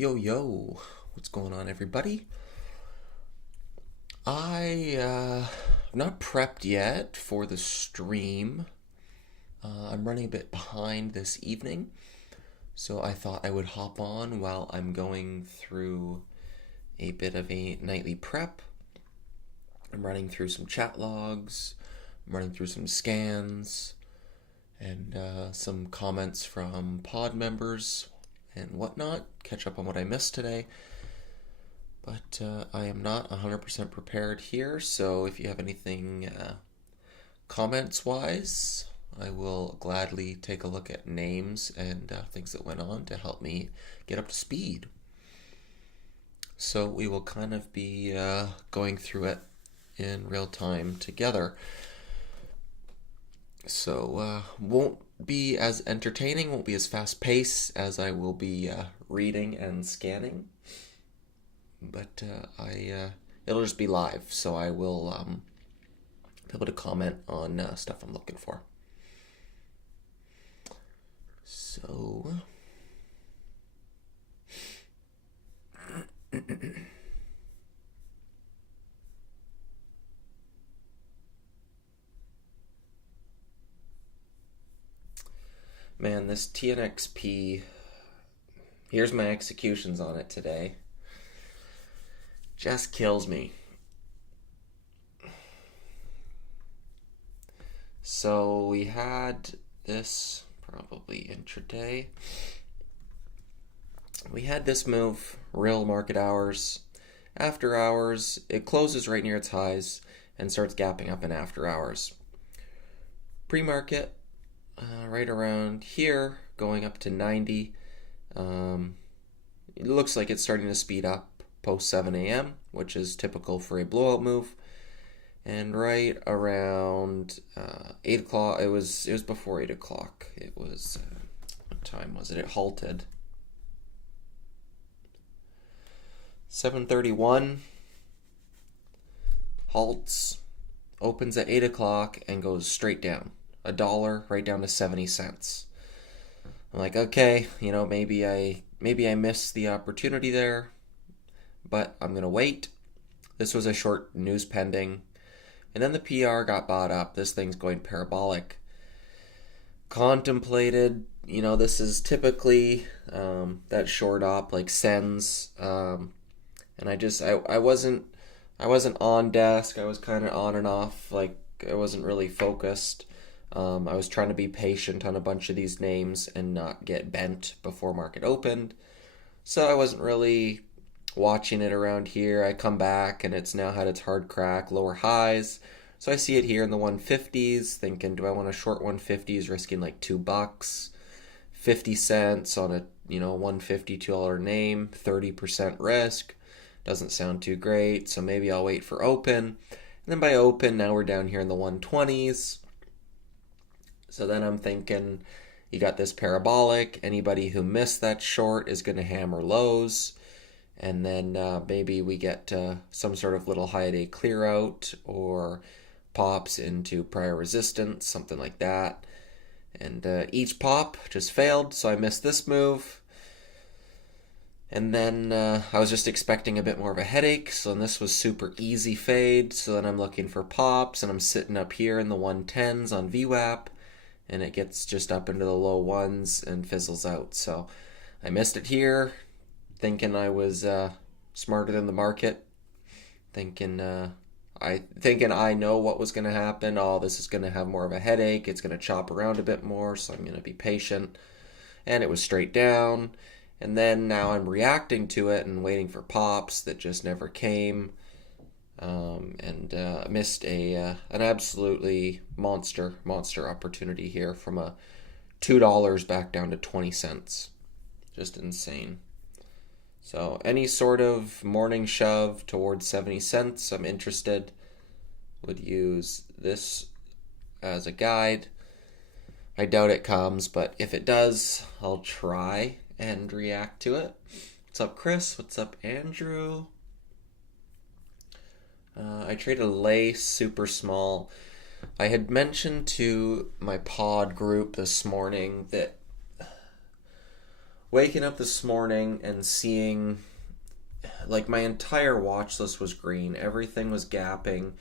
Yo, yo, what's going on, everybody? I'm not prepped yet for the stream. I'm running a bit behind this evening, so I thought I would hop on while I'm going through a bit of a nightly prep. I'm running through some chat logs, I'm running through some scans, and some comments from pod members and whatnot. Catch up on what I missed today. But I am not 100% prepared here, so if you have anything comments wise, I will gladly take a look at names and things that went on to help me get up to speed. So we will kind of be going through it in real time together. So won't be as entertaining, won't be as fast paced as I will be reading and scanning. But it'll just be live, so I will be able to comment on stuff I'm looking for. So, man, this TNXP, here's my executions on it today. Just kills me. So we had this probably intraday. We had this move, real market hours. After hours, it closes right near its highs and starts gapping up in after hours. Pre-market, right around here, going up to 90. It looks like it's starting to speed up post 7 a.m., which is typical for a blowout move. And right around 8 o'clock, it was before 8 o'clock. It was, what time was it? It halted. 7:31, halts, opens at 8 o'clock, and goes straight down. $1 right down to 70 cents. I'm like, okay, maybe I missed the opportunity there, but I'm going to wait. This was a short news pending. And then the PR got bought up. This thing's going parabolic. Contemplated, this is typically that short op like sends. And I wasn't on desk. I was kind of on and off. Like I wasn't really focused. I was trying to be patient on a bunch of these names and not get bent before market opened. So I wasn't really watching it around here. I come back and it's now had its hard crack, lower highs. So I see it here in the 150s, thinking, do I want to short 150s, risking like $2, 50 cents on a $152 name, 30% risk. Doesn't sound too great, so maybe I'll wait for open. And then by open, now we're down here in the 120s. So then I'm thinking, you got this parabolic. Anybody who missed that short is going to hammer lows. And then maybe we get some sort of little high day clear out or pops into prior resistance, something like that. And each pop just failed, so I missed this move. And then I was just expecting a bit more of a headache, so then this was super easy fade. So then I'm looking for pops, and I'm sitting up here in the 110s on VWAP, and it gets just up into the low ones and fizzles out. So I missed it here, thinking I was smarter than the market, thinking I know what was going to happen. Oh, this is going to have more of a headache. It's going to chop around a bit more, so I'm going to be patient. And it was straight down. And then now I'm reacting to it and waiting for pops that just never came. And missed an absolutely monster opportunity here from a $2 back down to 20 cents. Just insane. So any sort of morning shove towards 70 cents, I'm interested. Would use this as a guide. I doubt it comes, but if it does, I'll try and react to it. What's up, Chris? What's up, Andrew? I traded a lay super small. I had mentioned to my pod group this morning that waking up this morning and seeing like my entire watch list was green. Everything was gapping.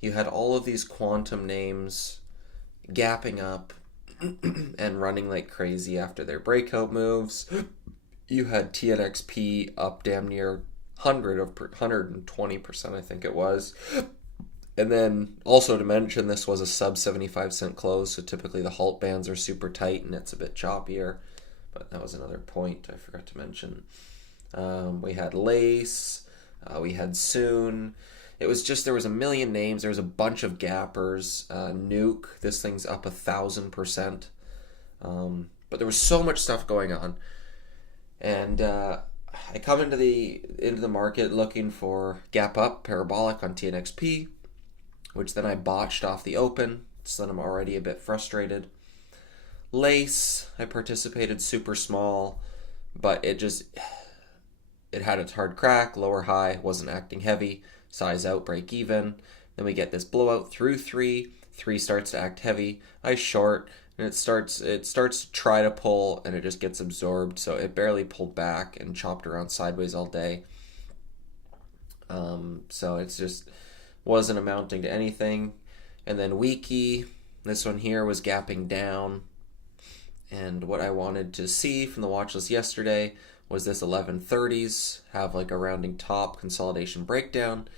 You had all of these quantum names gapping up and running like crazy after their breakout moves. You had TNXP up damn near 120%, I think it was. And then also to mention, this was a sub 75-cent close, so typically the halt bands are super tight and it's a bit choppier. But that was another point I forgot to mention. We had Lace, we had Soon. It was just, there was a million names. There was a bunch of gappers. Nuke, this thing's up 1,000%. But there was so much stuff going on. And I come into the market looking for gap up, parabolic on TNXP, which then I botched off the open, so then I'm already a bit frustrated. Lace, I participated super small, but it had its hard crack, lower high, wasn't acting heavy, size out, break even. Then we get this blowout through 3 starts to act heavy, I short, and it starts to try to pull, and it just gets absorbed, so it barely pulled back and chopped around sideways all day. So it's just wasn't amounting to anything. And then Wiki, this one here was gapping down, and what I wanted to see from the watch list yesterday was this 1130s have like a rounding top consolidation breakdown,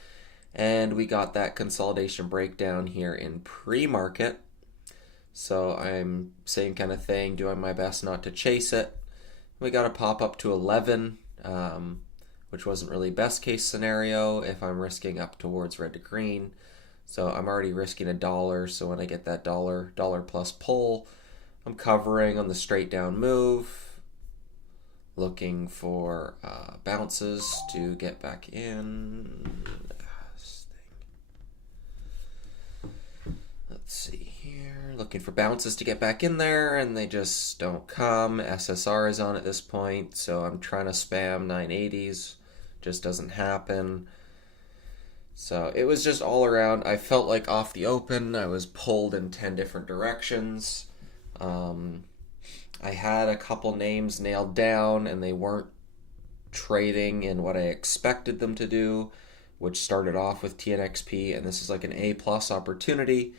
and we got that consolidation breakdown here in pre-market. So I'm same kind of thing, doing my best not to chase it. We got a pop up to 11, which wasn't really best case scenario if I'm risking up towards red to green. So I'm already risking $1, so when I get that dollar plus pull, I'm covering on the straight down move, looking for bounces to get back in. Let's see here, looking for bounces to get back in there, and they just don't come. SSR is on at this point, so I'm trying to spam 980s, just doesn't happen. So it was just all around. I felt like off the open, I was pulled in 10 different directions. I had a couple names nailed down, and they weren't trading in what I expected them to do, which started off with TNXP, and this is like an A+ opportunity,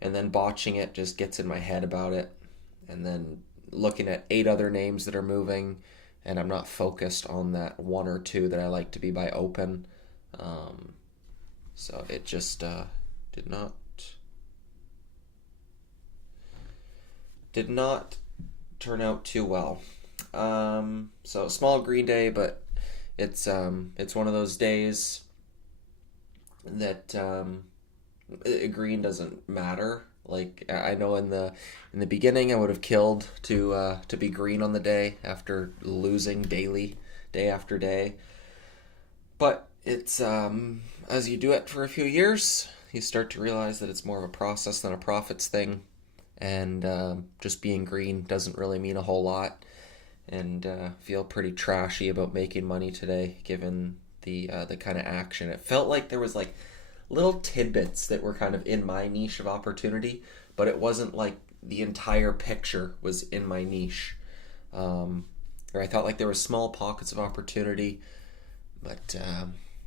and then botching it just gets in my head about it, and then looking at 8 other names that are moving, and I'm not focused on that 1 or 2 that I like to be by open. So it just did not turn out too well. So small green day, but it's one of those days that green doesn't matter. Like I know in the beginning I would have killed to be green on the day after losing daily, day after day. But it's as you do it for a few years, you start to realize that it's more of a process than a profits thing, and just being green doesn't really mean a whole lot. And feel pretty trashy about making money today, given the kind of action. It felt like there was like little tidbits that were kind of in my niche of opportunity, but it wasn't like the entire picture was in my niche. Or I felt like there were small pockets of opportunity, but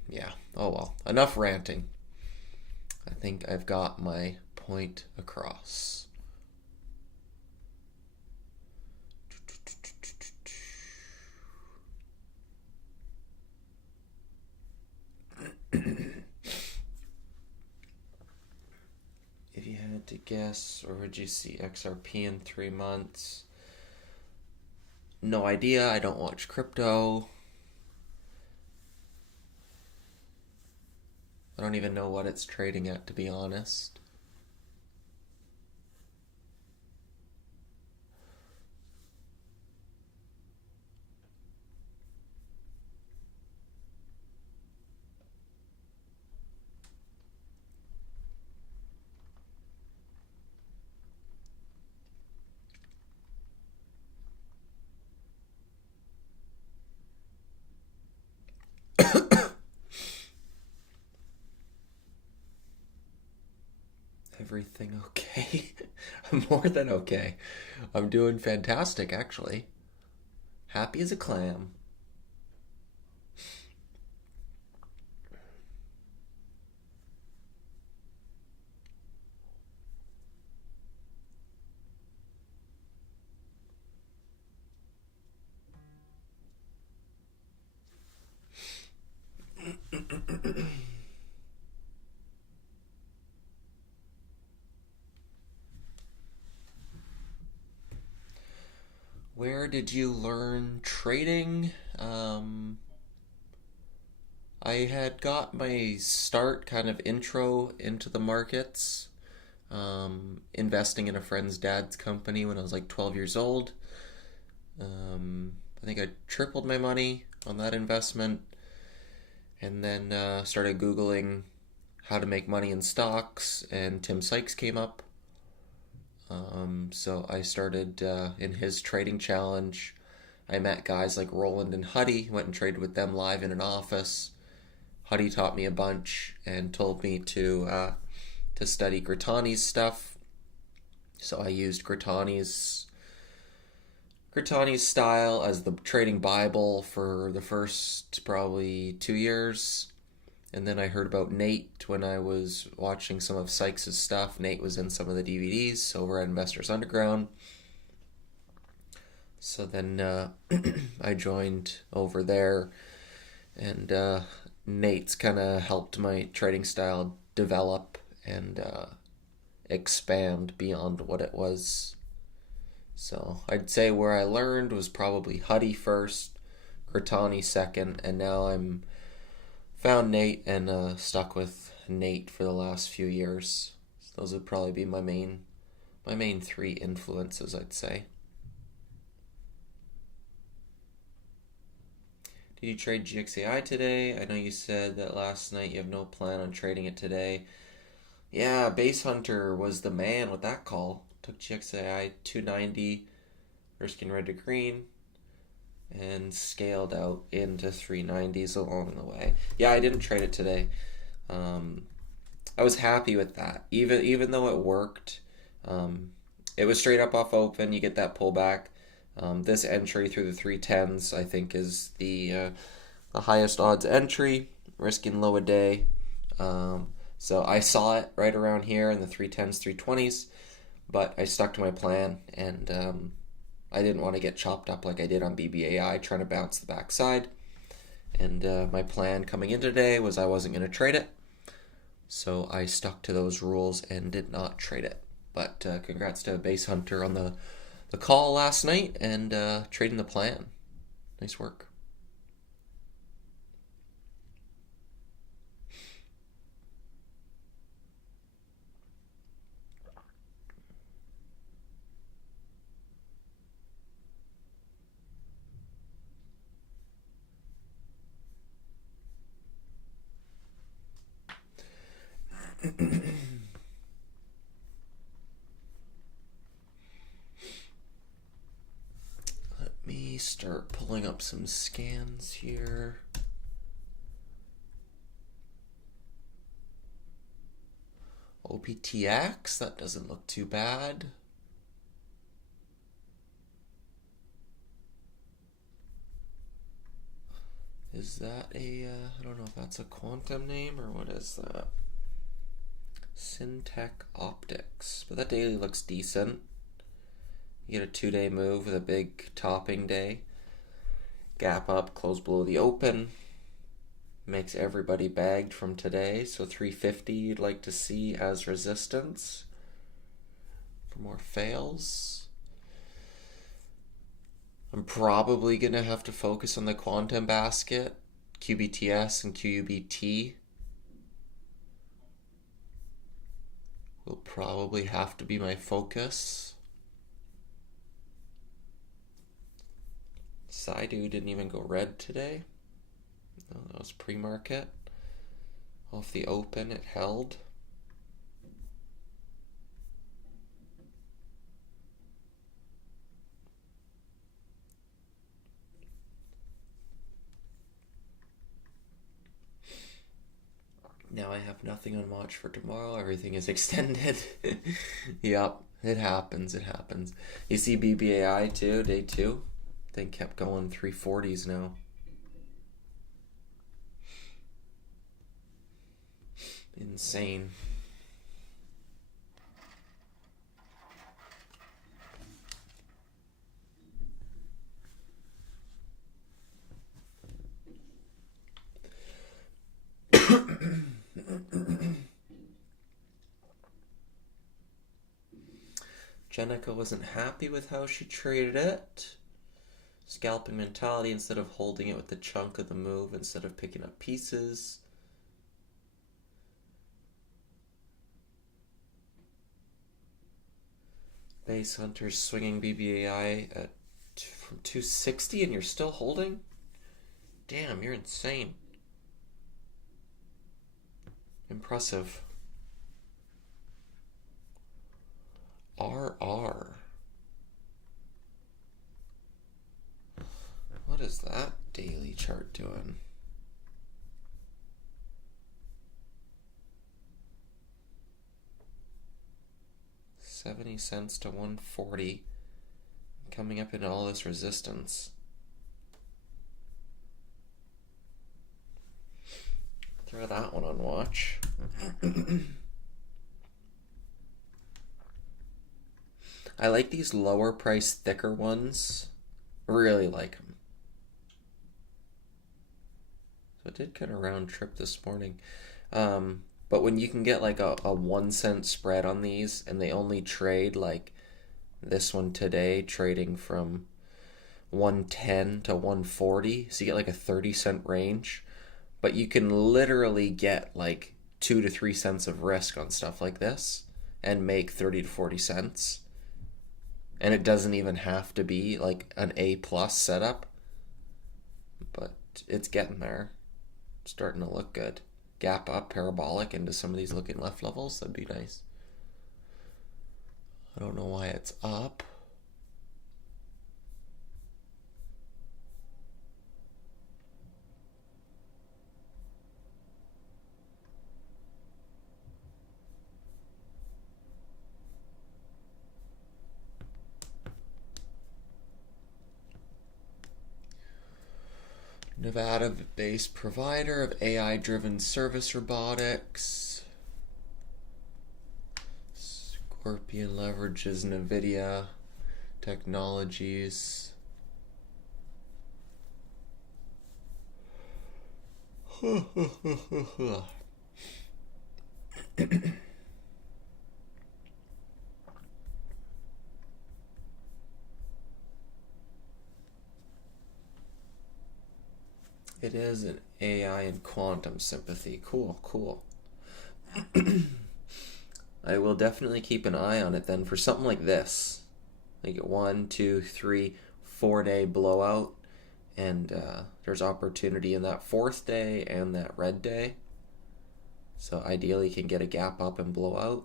yeah, oh well. Enough ranting. I think I've got my point across. If you had to guess, or would you see XRP in 3 months? No idea. I don't watch crypto. I don't even know what it's trading at, to be honest. Everything okay? I'm more than okay. I'm doing fantastic, actually. Happy as a clam. Where did you learn trading? I had got my start kind of intro into the markets, investing in a friend's dad's company when I was like 12 years old. I think I tripled my money on that investment, and then started Googling how to make money in stocks, and Tim Sykes came up. So I started in his trading challenge. I met guys like Roland and Huddy, went and traded with them live in an office. Huddy taught me a bunch and told me to study Gritani's stuff. So I used Gritani's style as the trading Bible for the first probably 2 years. And then I heard about Nate when I was watching some of Sykes' stuff. Nate was in some of the DVDs over at Investors Underground. So then I joined over there, and Nate's kind of helped my trading style develop and expand beyond what it was. So I'd say where I learned was probably Huddy first, Gritani second, and now I'm found Nate and stuck with Nate for the last few years. So those would probably be my main three influences, I'd say. Did you trade GXAI today? I know you said that last night you have no plan on trading it today. Yeah, Base Hunter was the man with that call. Took GXAI 290, risking red to green, and scaled out into 390s along the way. Yeah, I didn't trade it today. I was happy with that. Even though it worked, it was straight up off open. You get that pullback. This entry through the 310s, I think, is the highest odds entry, risking low a day. So I saw it right around here in the 310s, 320s, but I stuck to my plan, and I didn't want to get chopped up like I did on BBAI, trying to bounce the backside. And my plan coming in today was I wasn't going to trade it, so I stuck to those rules and did not trade it. But congrats to Base Hunter on the call last night and trading the plan. Nice work. Let me start pulling up some scans here. OPTX, that doesn't look too bad. Is that I don't know if that's a quantum name or what is that? Syntech Optics. But that daily looks decent. You get a 2-day move with a big topping day. Gap up, close below the open. Makes everybody bagged from today. So 350 you'd like to see as resistance for more fails. I'm probably going to have to focus on the quantum basket, QBTS and QUBT. Will probably have to be my focus. Saidu didn't even go red today. No, that was pre-market. Off the open, it held. Now I have nothing on watch for tomorrow. Everything is extended. Yep, it happens. You see BBAI too, day 2. Thing kept going 340s now. Insane. Jenica wasn't happy with how she traded it. Scalping mentality instead of holding it with the chunk of the move instead of picking up pieces. Base Hunter's swinging BBAI from 260 and you're still holding? Damn, you're insane. Impressive. RR. What is that daily chart doing? $0.70 to 140. Coming up into all this resistance. Throw that one on watch. I like these lower price, thicker ones. Really like them. So it did kind of round trip this morning. But when you can get like a 1 cent spread on these and they only trade like this one today, trading from 110 to 140. So you get like a 30-cent range. But you can literally get like 2 to 3 cents of risk on stuff like this and make 30 to 40 cents. And it doesn't even have to be like an A+ setup. But it's getting there. It's starting to look good. Gap up, parabolic into some of these looking left levels. That'd be nice. I don't know why it's up. Nevada-based provider of AI-driven service robotics. Scorpion leverages NVIDIA technologies. It is an AI and quantum sympathy. Cool, cool. I will definitely keep an eye on it then for something like this. Like a 1, 2, 3, 4 day blowout. And there's opportunity in that 4th day and that red day. So ideally you can get a gap up and blow out.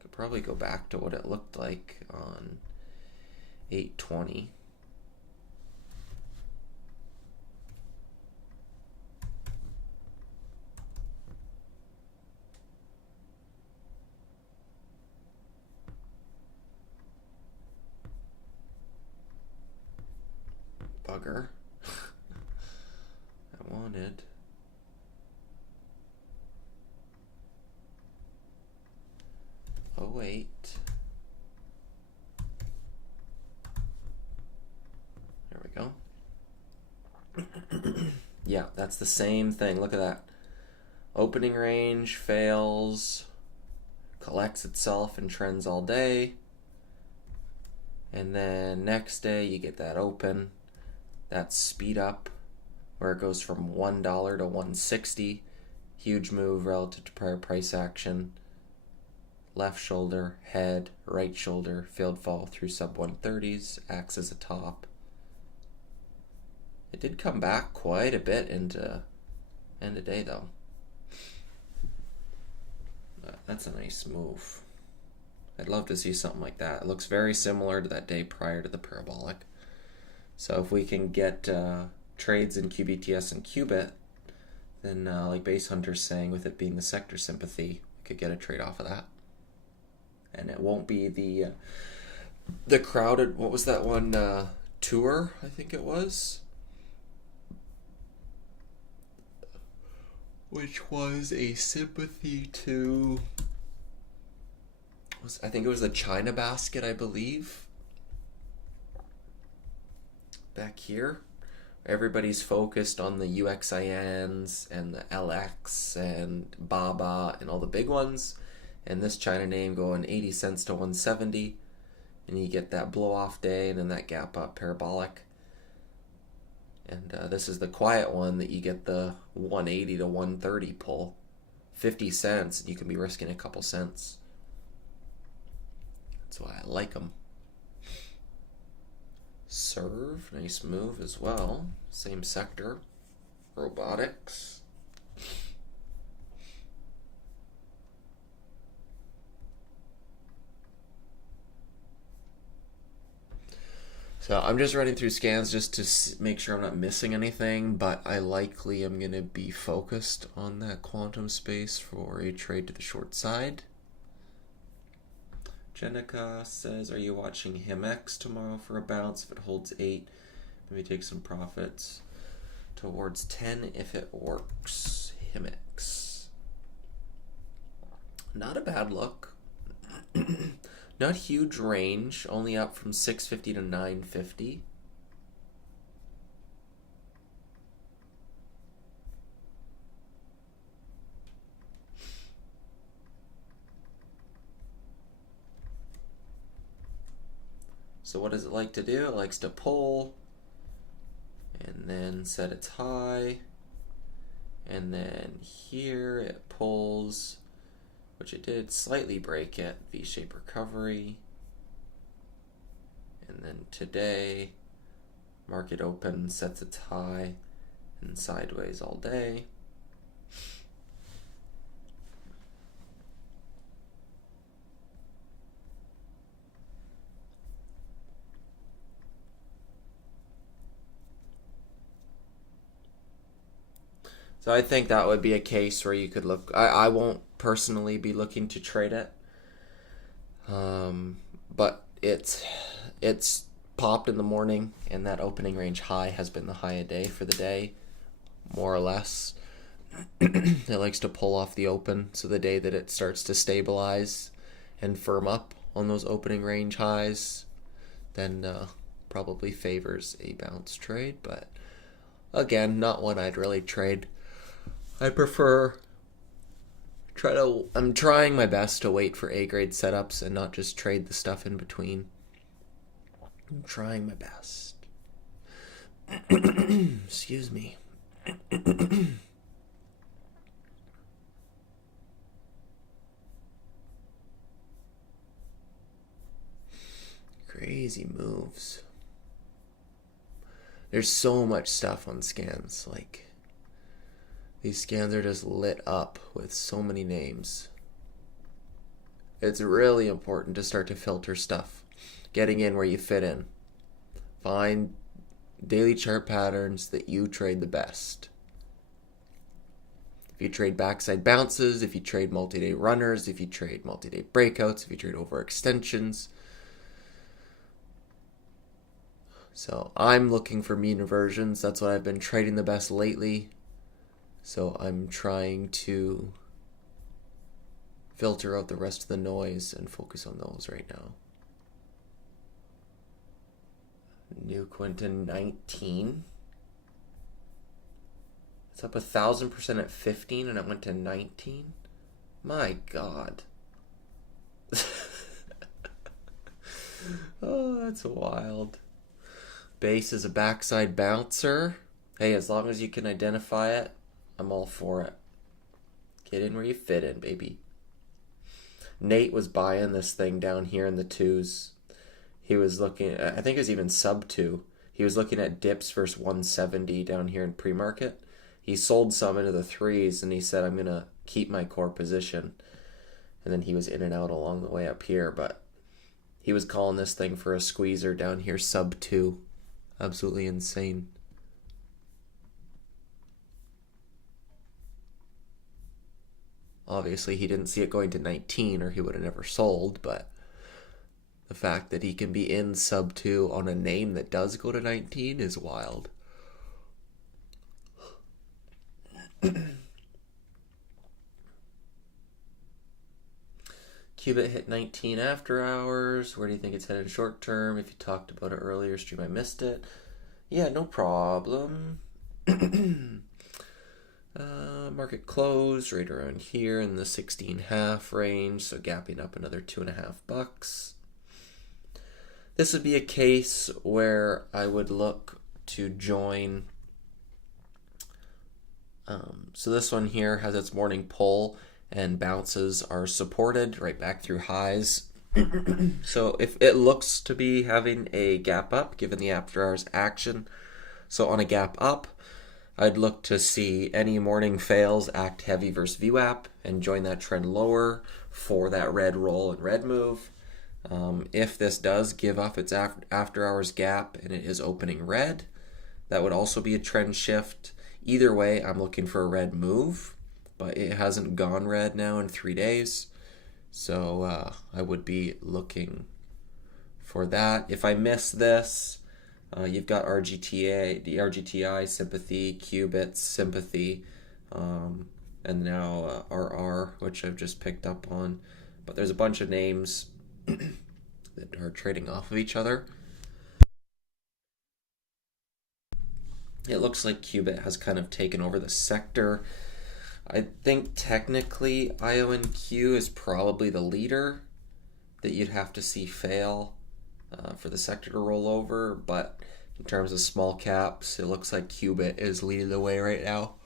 Could probably go back to what it looked like on 820. Bugger. I wanted. Oh, wait. There we go. Yeah, that's the same thing. Look at that. Opening range, fails, collects itself and trends all day. And then next day you get that open. That's speed up, where it goes from $1 to $1.60. Huge move relative to prior price action. Left shoulder, head, right shoulder, failed fall through sub 130s, acts as a top. It did come back quite a bit into end of day though. But that's a nice move. I'd love to see something like that. It looks very similar to that day prior to the parabolic. So if we can get trades in QBTS and Qubit, then like Base Hunter's saying, with it being the sector sympathy, we could get a trade off of that. And it won't be the crowded, what was that one, tour, I think it was, which was a sympathy to, I think it was the China basket, I believe, back here. Everybody's focused on the UXINs and the LX and BABA and all the big ones, and this China name going 80 cents to 170, and you get that blow off day and then that gap up parabolic. And this is the quiet one that you get the 180 to 130 pull, 50 cents, and you can be risking a couple cents. That's why I like them. Serve, nice move as well. Same sector. Robotics. So I'm just running through scans just to make sure I'm not missing anything, but I likely am going to be focused on that quantum space for a trade to the short side. Jenica says, are you watching HIMX tomorrow for a bounce? If it holds 8, maybe take some profits towards 10 if it works. HIMX. Not a bad look. Not huge range, only up from 650 to 950. So what does it like to do? It likes to pull and then set its high, and then here it pulls, which it did slightly break it, V-shaped recovery. And then today, market open, sets its high, and sideways all day. So I think that would be a case where you could look. I won't personally be looking to trade it, but it's popped in the morning, and that opening range high has been the high of day for the day, more or less. It likes to pull off the open, so the day that it starts to stabilize and firm up on those opening range highs, then probably favors a bounce trade. But again, not one I'd really trade. I prefer I'm trying my best to wait for A-grade setups and not just trade the stuff in between. I'm trying my best. Excuse me. Crazy moves. There's so much stuff on scans, like these scans are just lit up with so many names. It's really important to start to filter stuff, getting in where you fit in. Find daily chart patterns that you trade the best. If you trade backside bounces, if you trade multi-day runners, if you trade multi-day breakouts, if you trade overextensions. So I'm looking for mean reversions. That's what I've been trading the best lately. So I'm trying to filter out the rest of the noise and focus on those right now. New Quinton 19. It's up 1,000% at 15 and it went to 19. My God. Oh, that's wild. Base is a backside bouncer. Hey, as long as you can identify it, I'm all for it. Get in where you fit in, baby. Nate was buying this thing down here in the 2s. He was looking, I think it was even sub 2. He was looking at dips versus 170 down here in pre-market. He sold some into the 3s and he said, I'm going to keep my core position. And then he was in and out along the way up here, but he was calling this thing for a squeezer down here sub 2. Absolutely insane. Obviously, he didn't see it going to 19 or he would have never sold, but The fact that he can be in sub 2 on a name that does go to 19 is wild. Qubit hit 19 after hours. Where do you think it's headed short term? If you talked about it earlier stream, I missed it. Yeah, no problem. Market closed right around here in the 16.5 range, so gapping up another $2.50. This would be a case where I would look to join. So this one here has its morning pull, and bounces are supported right back through highs. So if it looks to be having a gap up, given the after hours action, so on a gap up, I'd look to see any morning fails act heavy versus VWAP and join that trend lower for that red roll and red move. If this does give up its after hours gap and it is opening red, that would also be a trend shift. Either way, I'm looking for a red move, but it hasn't gone red now in 3 days. So I would be looking for that. If I miss this, you've got the RGTI sympathy, Qubits sympathy, and now RR, which I've just picked up on. But there's a bunch of names that are trading off of each other. It looks like Qubit has kind of taken over the sector. I think technically IONQ is probably the leader that you'd have to see fail for the sector to roll over, but in terms of small caps, it looks like Qubit is leading the way right now.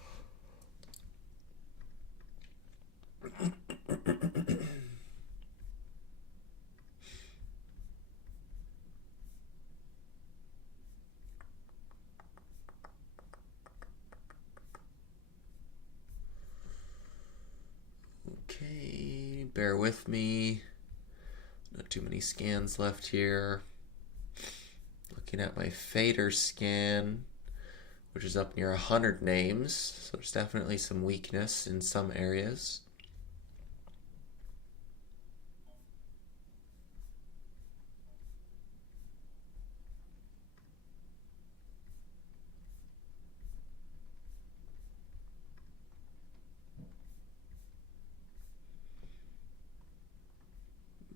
Okay, bear with me. Not too many scans left here. Looking at my fader scan, which is up near 100 names, so there's definitely some weakness in some areas.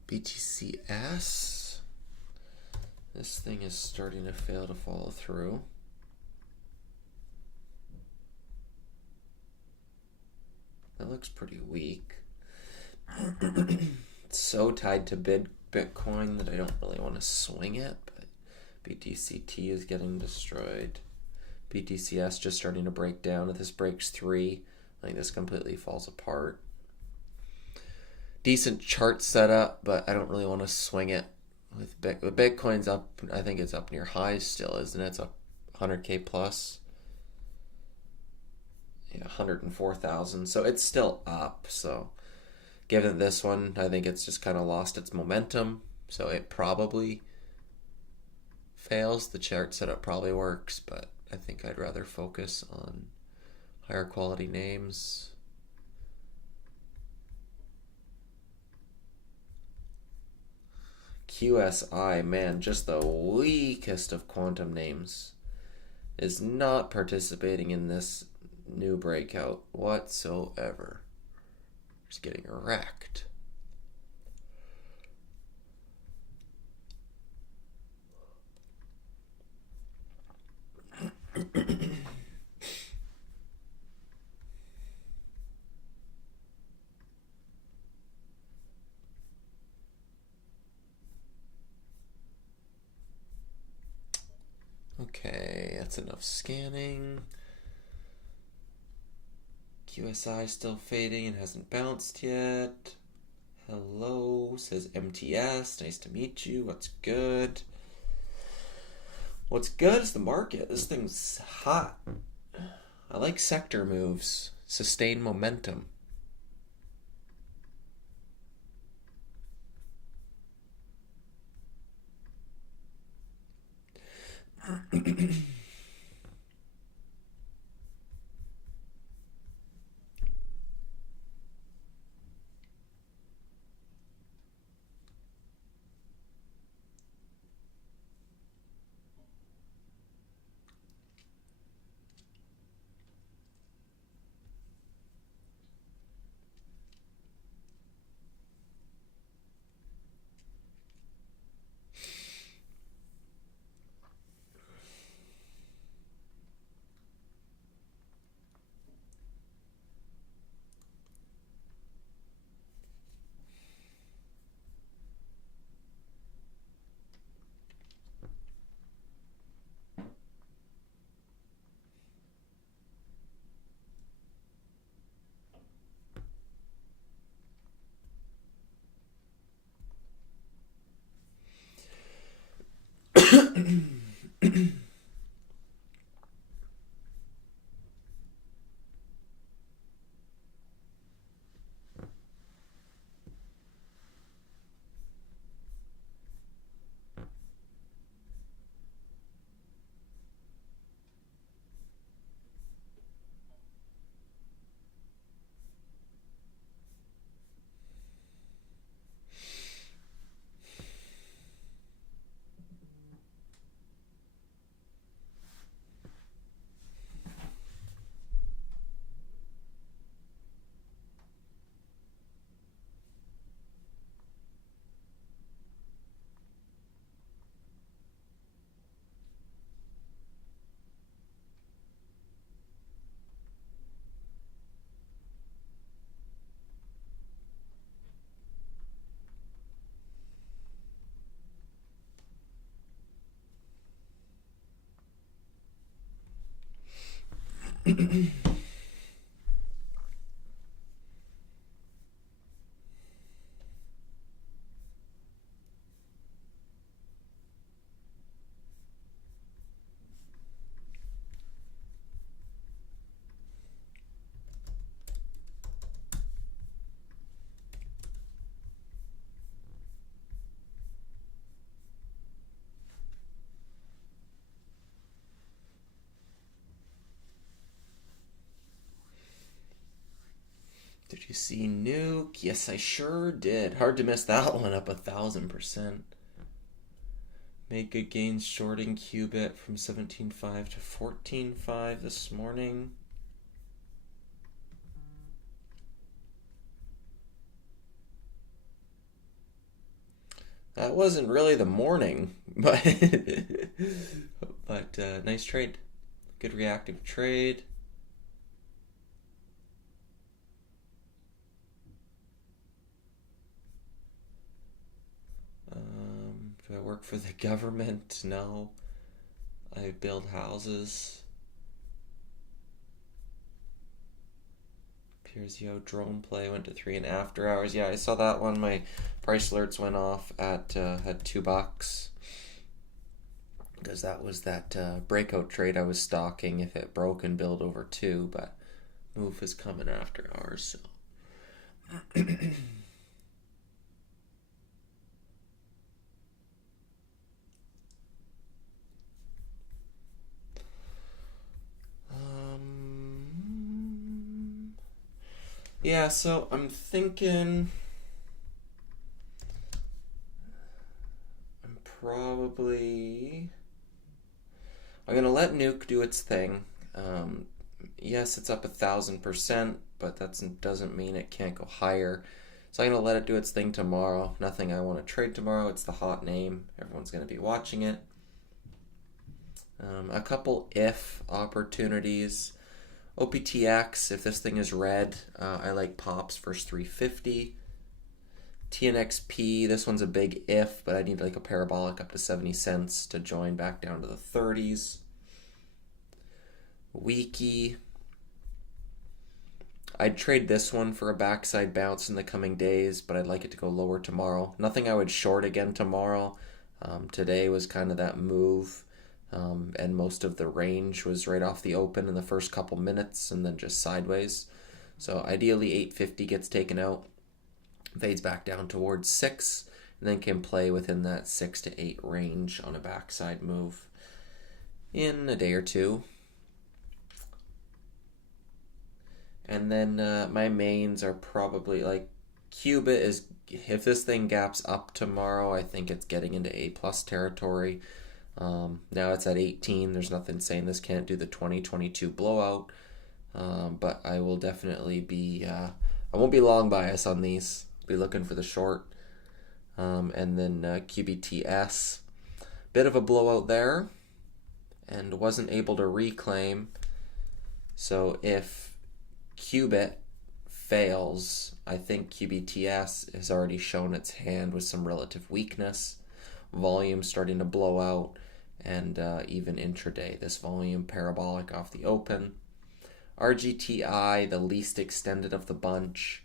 BTCS. This thing is starting to fail to follow through. That looks pretty weak. It's so tied to Bitcoin that I don't really want to swing it, but BTCT is getting destroyed. BTCS just starting to break down. If this breaks 3, I think this completely falls apart. Decent chart setup, but I don't really want to swing it. With Bitcoin's up, I think it's up near highs still, isn't it? It's up 100K plus. Yeah, 104,000. So it's still up. So given this one, I think it's just kind of lost its momentum. So it probably fails. The chart setup probably works, but I think I'd rather focus on higher quality names. QSI, man, just the weakest of quantum names, is not participating in this new breakout whatsoever. Just getting wrecked. Okay, that's enough scanning. QSI still fading and hasn't bounced yet. Hello, says MTS. Nice to meet you. What's good? What's good is the market. This thing's hot. I like sector moves. Sustain momentum. Did you see Nuke? Yes, I sure did. Hard to miss that one, up 1,000%. Made good gains shorting Qubit from 17.5 to 14.5 this morning. That wasn't really the morning, but nice trade. Good reactive trade. Do I work for the government? No. I build houses. Pierzio drone play went to 3 and after hours. Yeah, I saw that one. My price alerts went off at $2 because that was that breakout trade I was stalking if it broke and build over 2, but move is coming after hours. So yeah, so I'm thinking probably I'm gonna let Nuke do its thing. Yes, it's up 1,000%, but that doesn't mean it can't go higher. So I'm gonna let it do its thing tomorrow. Nothing I want to trade tomorrow. It's the hot name. Everyone's gonna be watching it. A couple if opportunities. OPTX, if this thing is red, I like pops first 350. TNXP, this one's a big if, but I need like a parabolic up to 70 cents to join back down to the 30s. Wiki, I'd trade this one for a backside bounce in the coming days, but I'd like it to go lower tomorrow. Nothing I would short again tomorrow. Today was kind of that move, and most of the range was right off the open in the first couple minutes and then just sideways. So ideally 850 gets taken out, fades back down towards 6, and then can play within that 6 to 8 range on a backside move in a day or two. And then my mains are probably like Qubit is, if this thing gaps up tomorrow, I think it's getting into A plus territory. Now it's at 18. There's nothing saying this can't do the 2022 blowout. But I will definitely be, I won't be long bias on these. Be looking for the short. And then QBTS. Bit of a blowout there. And wasn't able to reclaim. So if Qubit fails, I think QBTS has already shown its hand with some relative weakness. Volume starting to blow out, and even intraday, this volume parabolic off the open. RGTI, the least extended of the bunch,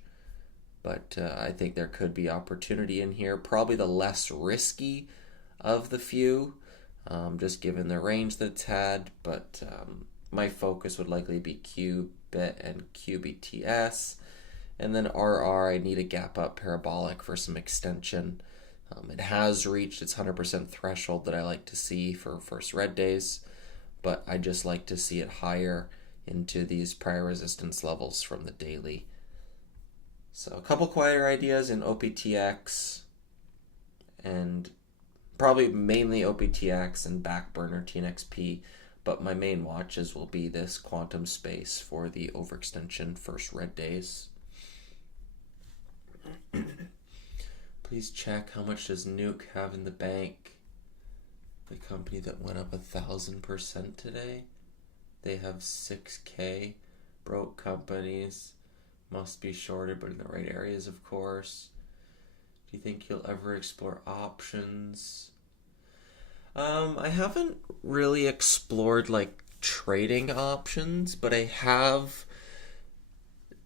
but I think there could be opportunity in here. Probably the less risky of the few, just given the range that it's had, but my focus would likely be Qubit and QBTS. And then RR, I need a gap up parabolic for some extension. It has reached its 100% threshold that I like to see for first red days, but I just like to see it higher into these prior resistance levels from the daily. So a couple quieter ideas in OPTX, and probably mainly OPTX and backburner TNXP, but my main watches will be this quantum space for the overextension first red days. Please check how much does Nuke have in the bank. The company that went up 1,000% today. They have 6K. Broke companies. Must be shorted, but in the right areas, of course. Do you think you'll ever explore options? I haven't really explored like trading options, but I have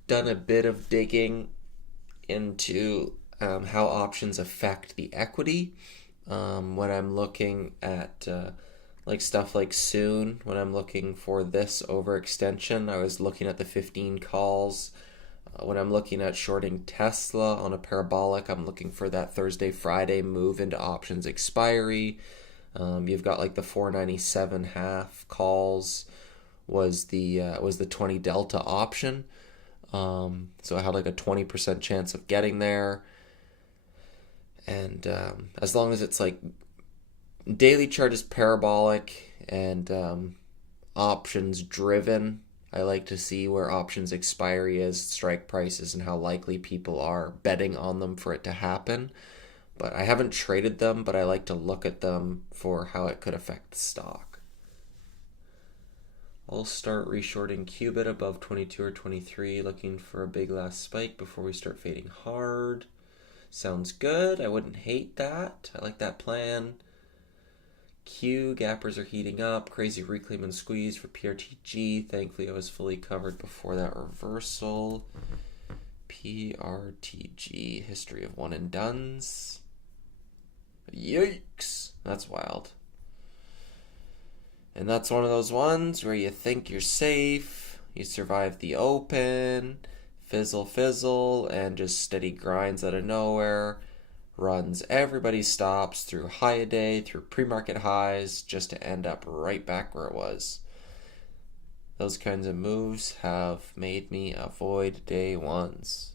done a bit of digging into how options affect the equity. When I'm looking at like stuff like soon, when I'm looking for this overextension, I was looking at the 15 calls. When I'm looking at shorting Tesla on a parabolic, I'm looking for that Thursday, Friday move into options expiry. You've got like the 497 half calls was the 20 delta option. So I had like a 20% chance of getting there. And as long as it's like daily chart is parabolic and options driven, I like to see where options expiry is, strike prices, and how likely people are betting on them for it to happen. But I haven't traded them, but I like to look at them for how it could affect the stock. I'll start reshorting Qubit above 22 or 23, looking for a big last spike before we start fading hard. Sounds good. I wouldn't hate that. I like that plan. Q, gappers are heating up. Crazy reclaim and squeeze for PRTG. Thankfully, I was fully covered before that reversal. PRTG, history of one and dones. Yikes. That's wild. And that's one of those ones where you think you're safe, you survive the open, fizzle, and just steady grinds out of nowhere, runs everybody's stops through high a day, through pre-market highs, just to end up right back where it was. Those kinds of moves have made me avoid day ones.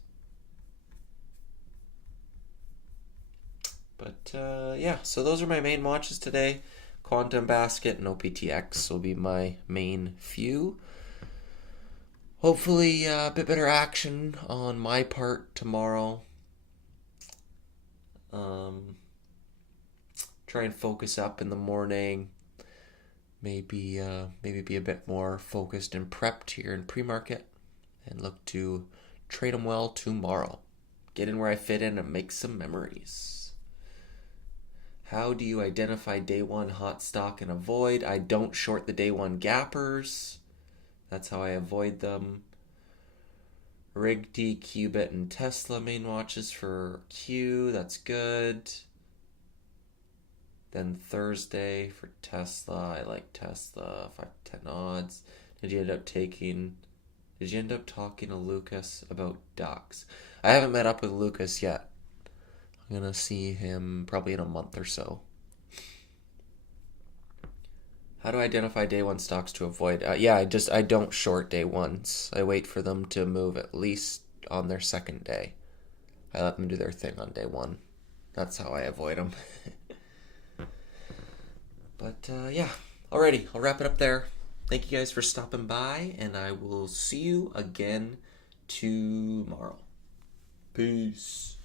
But yeah, so those are my main watches today. Quantum Basket and OPTX will be my main few. Hopefully a bit better action on my part tomorrow. Try and focus up in the morning. Maybe be a bit more focused and prepped here in pre-market, and look to trade them well tomorrow. Get in where I fit in and make some memories. How do you identify day one hot stock and avoid? I don't short the day one gappers. That's how I avoid them. RigD, Qubit, and Tesla main watches for Q. That's good. Then Thursday for Tesla. I like Tesla. 5 to 10 odds. Did you end up talking to Lucas about ducks? I haven't met up with Lucas yet. I'm going to see him probably in a month or so. How do I identify day one stocks to avoid? I don't short day ones. I wait for them to move at least on their second day. I let them do their thing on day one. That's how I avoid them. But yeah, alrighty, I'll wrap it up there. Thank you guys for stopping by, and I will see you again tomorrow. Peace.